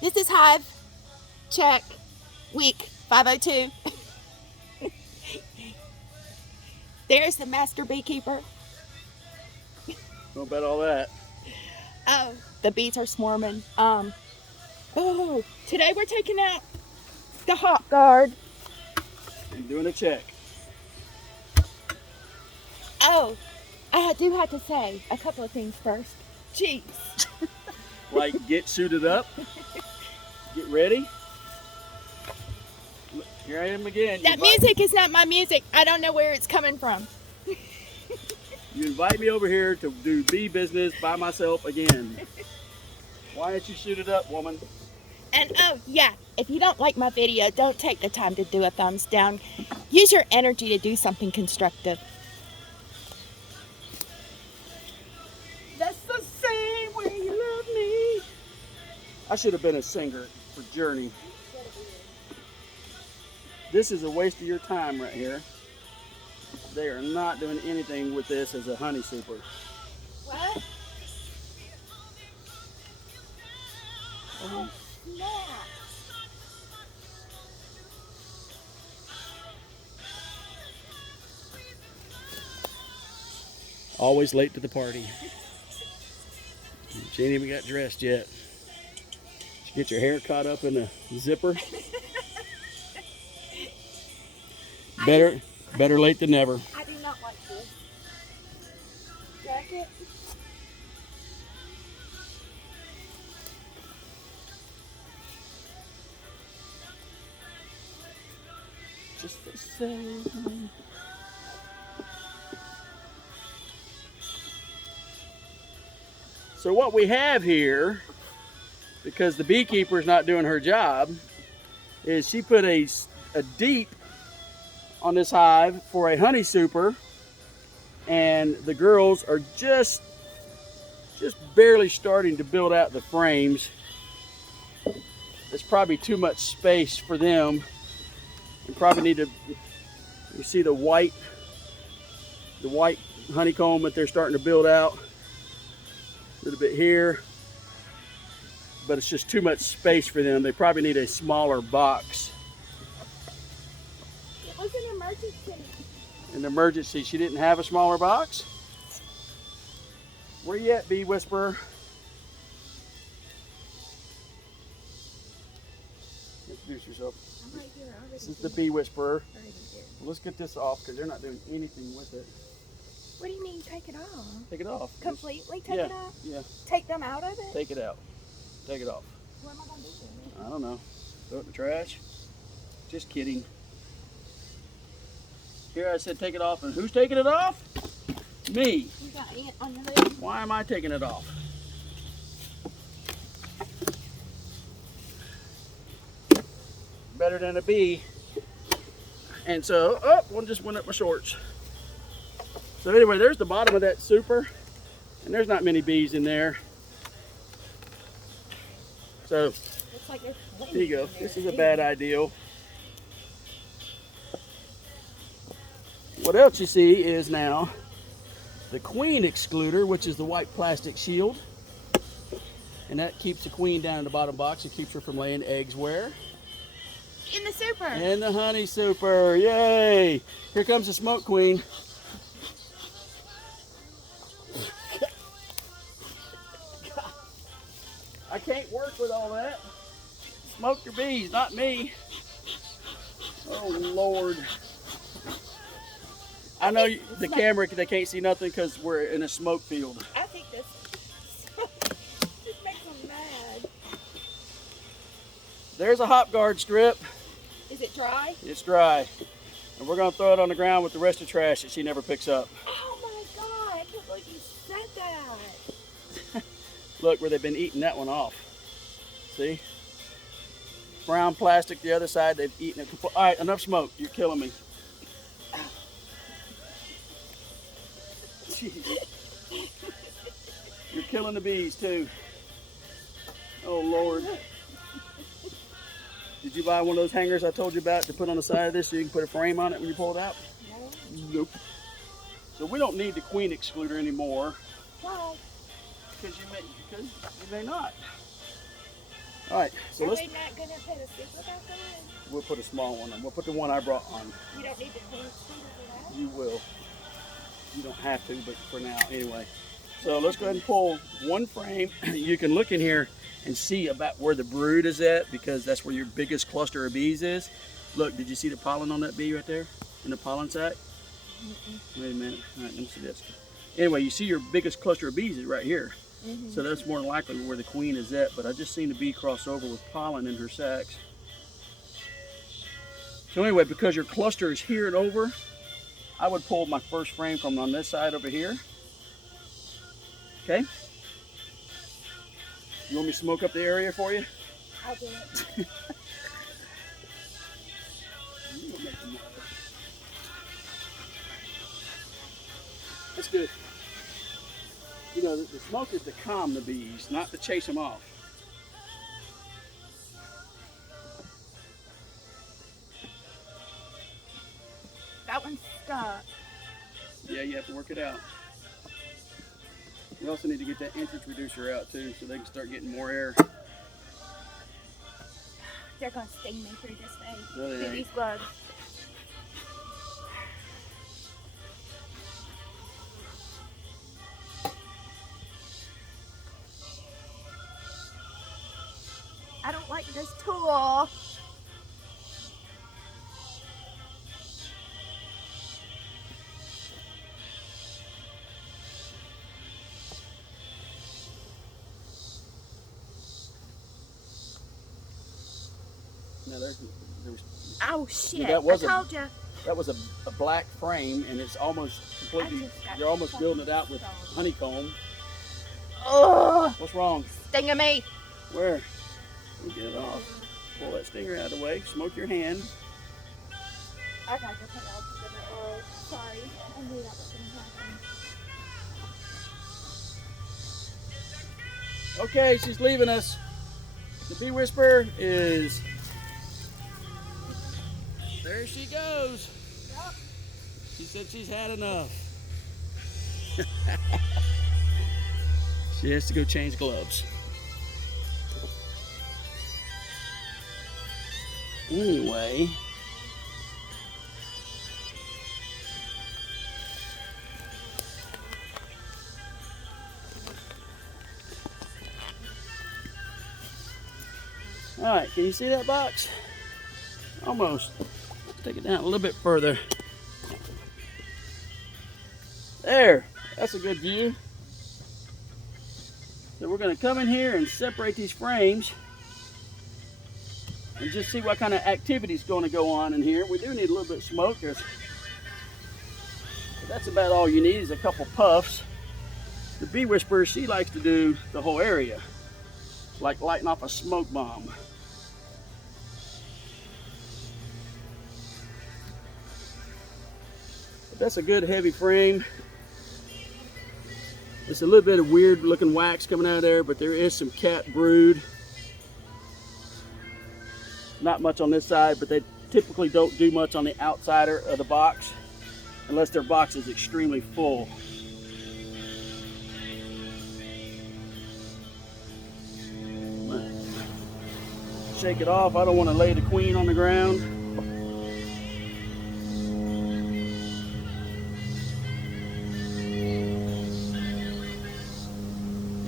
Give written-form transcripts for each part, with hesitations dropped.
This is Hive. Check. Week 502. There's the master beekeeper. Don't bet all that. Oh, the bees are swarming. Oh, today we're taking out the hop guard. And doing a check. Oh, I do have to say a couple of things first. Jeez. Like, get suited up. Get ready. Look, here I am again. That music is not my music. I don't know where it's coming from. You invite me over here to do bee business by myself again. Why aren't you suited up, woman? And oh yeah, if you don't like my video, don't take the time to do a thumbs down. Use your energy to do something constructive. That's the same way you love me. I should have been a singer for Journey. This is a waste of your time right here. They are not doing anything with this as a honey super. What? Oh, snap. Always late to the party. She ain't even got dressed yet. Did you get your hair caught up in a zipper? Better late than never. I do not like this jacket. Just the same. So what we have here, because the beekeeper is not doing her job, is she put a deep on this hive for a honey super, and the girls are just barely starting to build out the frames. It's probably too much space for them. You probably need to, you see the white honeycomb that they're starting to build out. A little bit here, but it's just too much space for them. They probably need a smaller box. It was an emergency. An emergency. She didn't have a smaller box? Where you at, Bee Whisperer? Introduce yourself. I'm right here. This is the Bee Whisperer. Well, let's get this off because they're not doing anything with it. What do you mean take it off? Take it off. Completely take Yeah, it off? yeah. Take them out of it? Take it out. Take it off. What am I going to do with it? I don't know. Throw it in the trash. Just kidding. Here I said take it off, and who's taking it off? Me. You got ant on your lid? Why am I taking it off? Better than a bee. And so, oh, one just went up my shorts. So anyway, there's the bottom of that super, and there's not many bees in there. So, Looks like there's plenty there you go. in there. This is a bad idea. What else you see is now the queen excluder, which is the white plastic shield. And that keeps the queen down in the bottom box. It keeps her from laying eggs where? In the super. In the honey super. Yay! Here comes the smoke queen. I can't work with all that. Smoke your bees, not me. Oh, Lord. I know the camera, they can't see nothing because we're in a smoke field. I think this makes them mad. There's a hop guard strip. Is it dry? It's dry. And we're going to throw it on the ground with the rest of the trash that she never picks up. Oh my God, I can't believe you said that. Look where they've been eating that one off. See? Brown plastic the other side, they've eaten it. All right, enough smoke. You're killing me. Jeez. You're killing the bees too. Oh Lord. Did you buy one of those hangers I told you about to put on the side of this so you can put a frame on it when you pull it out? No. Nope. So we don't need the queen excluder anymore. Why? Because you may not. All right, so Are let's. we not gonna put a super box on? We'll put a small one on. We'll put the one I brought on. You don't need to clean it for that. You will. You don't have to, but for now, anyway. So let's go ahead and pull one frame. You can look in here and see about where the brood is at, because that's where your biggest cluster of bees is. Look, did you see the pollen on that bee right there in the pollen sac? Wait a minute. All right, let me see this. Anyway, you see your biggest cluster of bees is right here. So that's more than likely where the queen is at, but I just seen the bee cross over with pollen in her sacs. So anyway, because your cluster is here and over, I would pull my first frame from on this side over here. Okay? You want me to smoke up the area for you? I'll do it. That's good. You know, the smoke is to calm the bees, not to chase them off. That one's stuck. Yeah, you have to work it out. We also need to get that entrance reducer out too, so they can start getting more air. They're gonna sting me through this thing. No, they Through ain't. these gloves. I don't like this tool. Now there's Oh shit! that was I told you. that was a black frame, and it's almost completely. I just got You're almost fucking building it out with stung. honeycomb. Ugh! What's wrong? Stinging me. Where? Let me get it off. Pull that stinger out of the way. Smoke your hand. I got your pedals. Sorry, I knew that was gonna happen. Okay, she's leaving us. The bee whisperer is. There she goes. Yep. She said she's had enough. She has to go change gloves. Anyway. All right, can you see that box? Almost. Let's take it down a little bit further. There, that's a good view. So we're going to come in here and separate these frames and just see what kind of activity is going to go on in here. We do need a little bit of smoke. But that's about all you need is a couple puffs. The bee whisperer, she likes to do the whole area, like lighting off a smoke bomb. But that's a good heavy frame. It's a little bit of weird looking wax coming out of there, but there is some cat brood. Not much on this side, but they typically don't do much on the outsider of the box unless their box is extremely full. Shake it off. I don't want to lay the queen on the ground.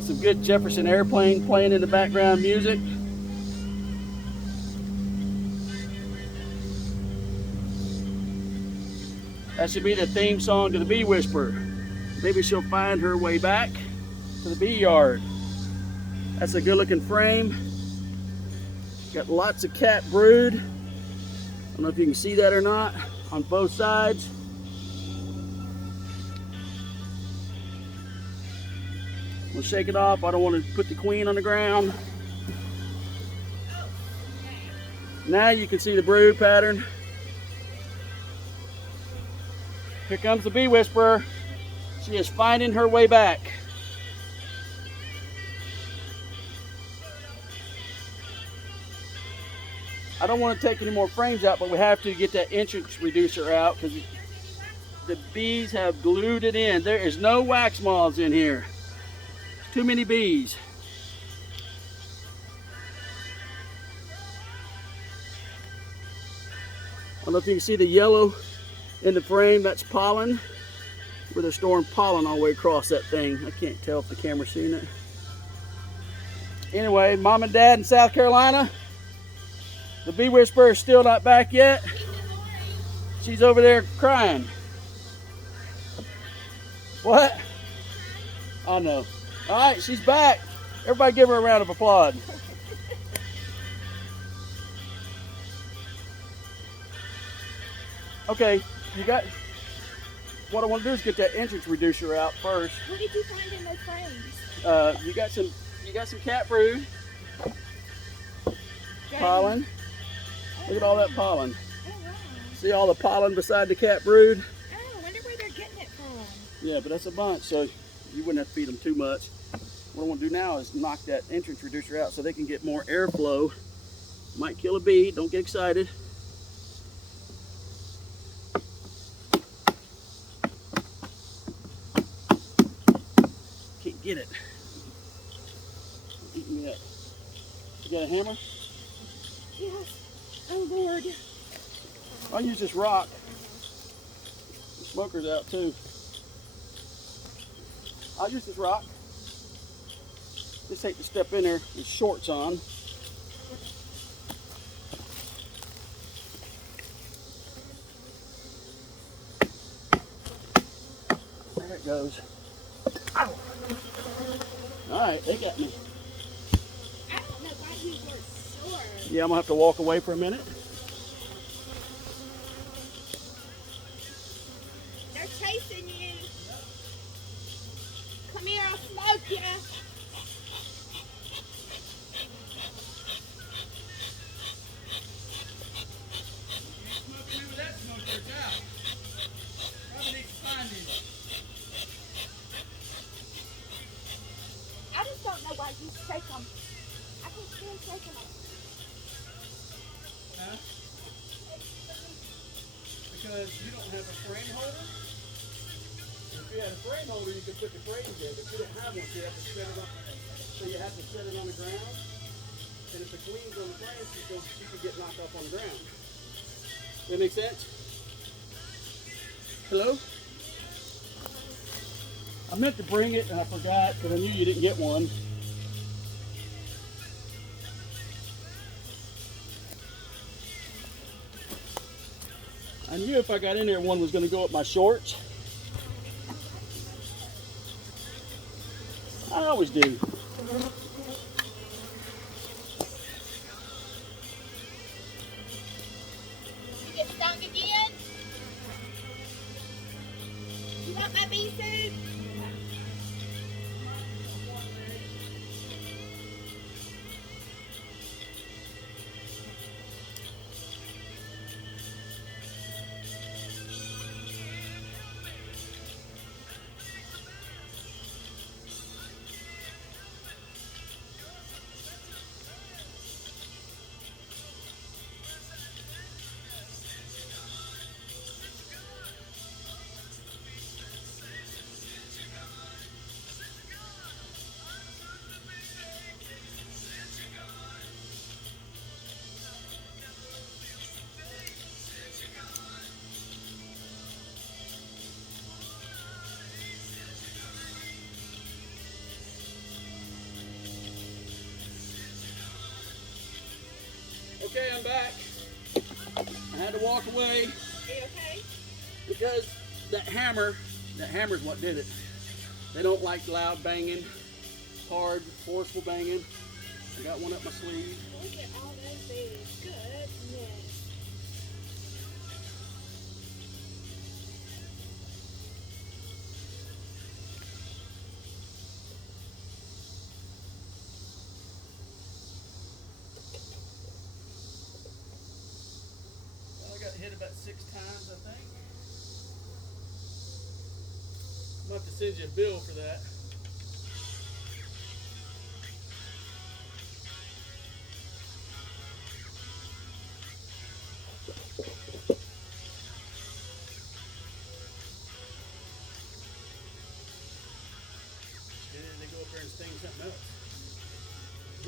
Some good Jefferson Airplane playing in the background music. That should be the theme song to the Bee Whisperer. Maybe she'll find her way back to the bee yard. That's a good looking frame. Got lots of cat brood. I don't know if you can see that or not on both sides. We'll shake it off. I don't want to put the queen on the ground. Now you can see the brood pattern. Here comes the Bee Whisperer. She is finding her way back. I don't want to take any more frames out, but we have to get that entrance reducer out because the bees have glued it in. There is no wax moths in here. Too many bees. don't know if you can see the yellow in the frame. That's pollen, where they're storing pollen all the way across that thing. I can't tell if the camera's seeing it. Anyway, Mom and Dad in South Carolina. The bee whisperer is still not back yet. She's over there crying. What? I know. All right, she's back. Everybody give her a round of applause. Okay, you got, what I want to do is get that entrance reducer out first. What did you find in those frames? You got some cat food, pollen. Look at all that pollen. Oh, wow. See all the pollen beside the cat brood? Oh, I wonder where they're getting it from. Yeah, but that's a bunch, so you wouldn't have to feed them too much. What I want to do now is knock that entrance reducer out so they can get more airflow. Might kill a bee, don't get excited. Can't get it. It's eating me up. You got a hammer? Yes. Oh, Lord. I'll use this rock. The smoker's out too. I'll use this rock. Just hate to step in there with shorts on. There it goes. Ow. All right, they got me. I don't know why you were sore. Yeah, I'm gonna have to walk away for a minute. They're chasing you. Come here, I'll smoke you. I just don't know why you shake them. I can still shake them. Huh? Because you don't have a frame holder? If you had a frame holder, you could put the frames in, but you don't have one, so you have to set it on. So you have to set it on the ground. And if the queen's on the frame, she could get knocked off on the ground. That make sense? Hello? I meant to bring it and I forgot because I knew you didn't get one. I knew if I got in there, one was going to go up my shorts. I always do. You get stung again? You want my bee suit? Okay, I'm back. I had to walk away. Are you okay? Because that hammer's what did it. They don't like loud banging, hard, forceful banging. I got one up my sleeve. Look at all those bees. Goodness. I got hit about 6 times, I think. I'm going to have to send you a bill for that. And then they go up there and sting something else.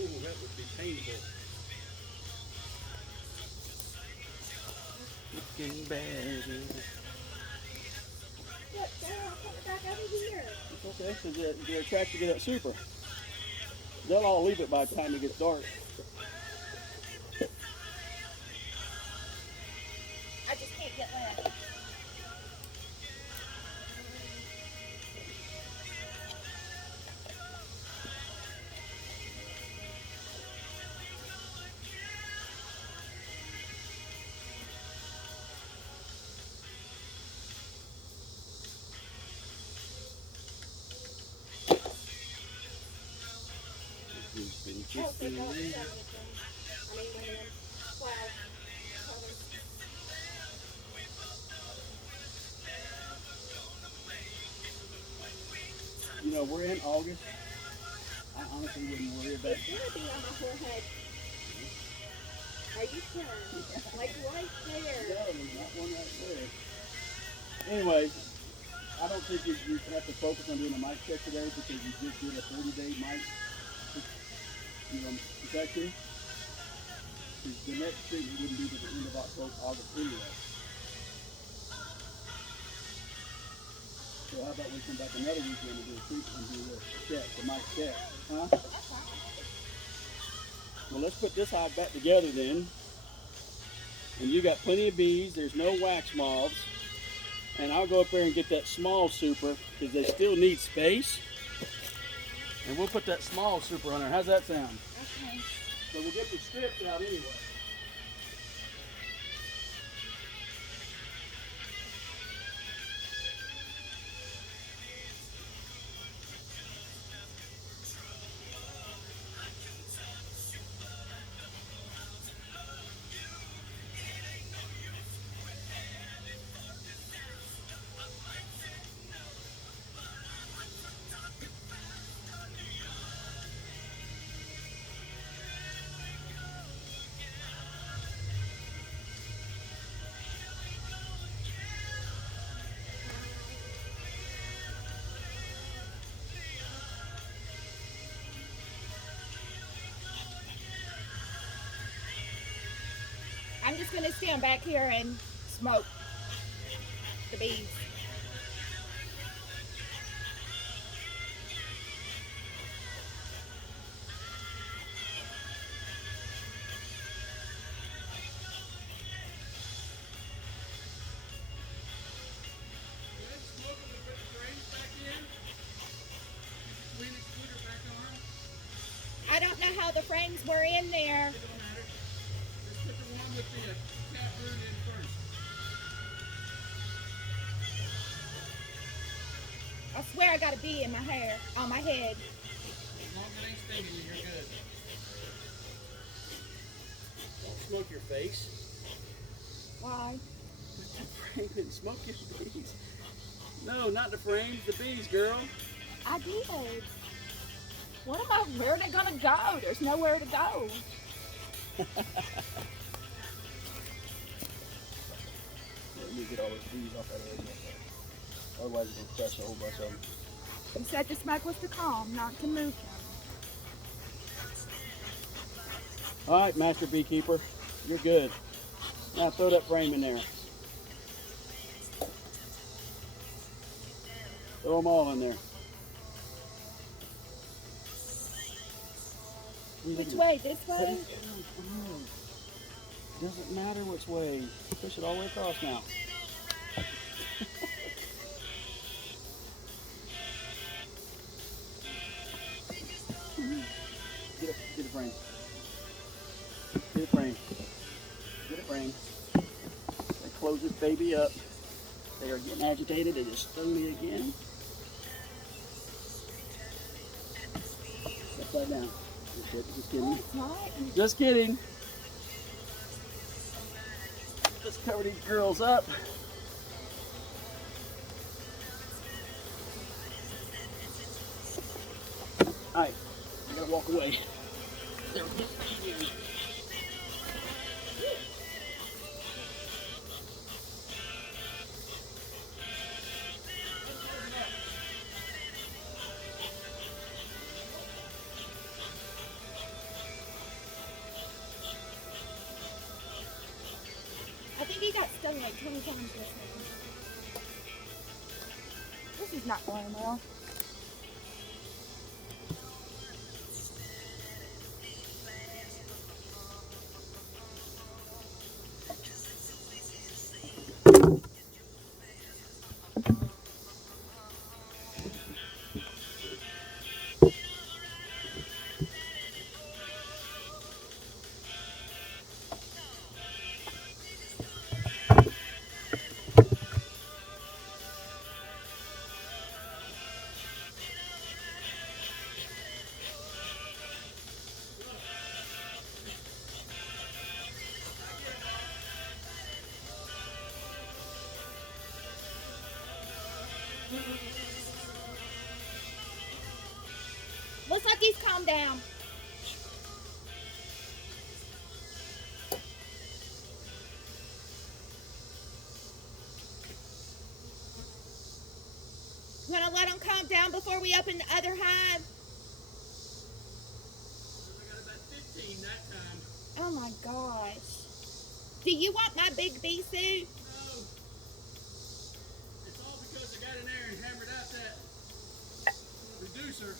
Ooh, that would be painful. looking better. Look, Sarah, I'll put it back over here. It's okay, so they're attracted to that super. They'll all leave it by the time it gets dark. I just can't get wet. Oh, they go at 7 again. I mean, when in 12. You know, we're in August. I honestly wouldn't worry about It's gonna be on my forehead. Are you sure? Like right there. No, there's not one right there. Anyway, I don't think you have to focus on doing a mic check today because you just did a 30-day mic protection. The next treatment wouldn't be to the end of August anyway. So how about we come back another weekend and do a treatment and do a check, the mic check, huh? Well, let's put this hive back together then. And you got plenty of bees. There's no wax moths. And I'll go up there and get that small super because they still need space. And we'll put that small super on there. How's that sound? Okay. So we'll get the strips out anyway. I'm just gonna stand back here and smoke the bees. I don't know how the frames were in there. I swear I got a bee in my hair, on my head. As long as it ain't stinging you, you're good. Don't smoke your face. Why? Put the frame and smoke your bees. No, not the frames, the bees, girl. I did. What am I, where are they gonna go? There's nowhere to go. Let me get all those bees off that area. Otherwise, you're going to crush a whole bunch of them. You said the smoke was to calm, not to move them. All right, Master Beekeeper, you're good. Now throw that frame in there. Throw them all in there. Which way? This way? Doesn't matter which way. Push it all the way across now. Get a frame. Get a frame. Get a frame. They close this baby up. They are getting agitated. They just stung me again. Upside down. Just kidding. Oh, it's not. Just kidding. Let's cover these girls up. Alright, I gotta walk away. There we go. I think he got stuck done like 20 times this now. This is not going well. Looks like he's calmed down. You want to let him calm down before we open the other hive? I got about 15 that time. Oh my gosh. Do you want my big bee suit? No. It's all because I got in there and hammered out that reducer.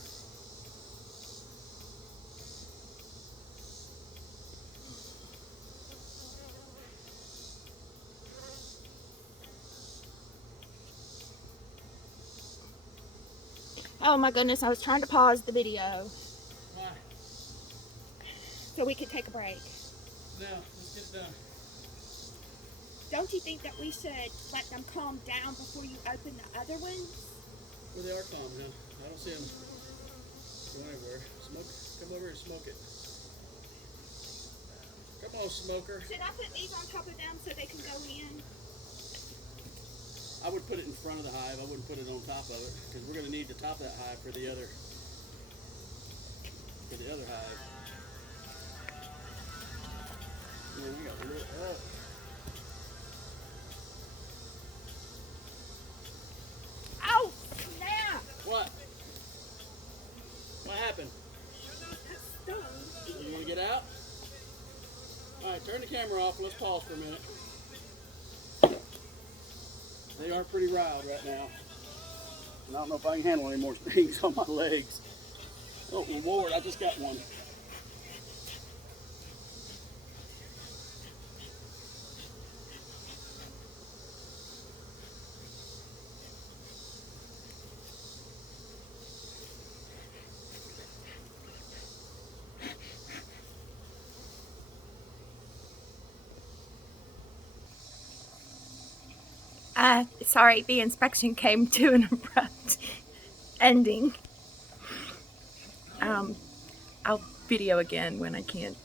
Oh my goodness, I was trying to pause the video Why? so we could take a break. No, let's get it done. Don't you think that we should let them calm down before you open the other ones? Well, they are calm now. I don't see them going everywhere. Smoke, come over and smoke it. Come on, smoker. Should I put these on top of them so they can go in? I would put it in front of the hive. I wouldn't put it on top of it because we're going to need the top of that hive for the other hive. Yeah, we got lit up. Oh, snap! What? What happened? You want to get out? All right, turn the camera off. Let's pause for a minute. They are pretty riled right now. And I don't know if I can handle any more stings on my legs. Oh, Lord, I just got one. Sorry, the inspection came to an abrupt ending. I'll video again when I can't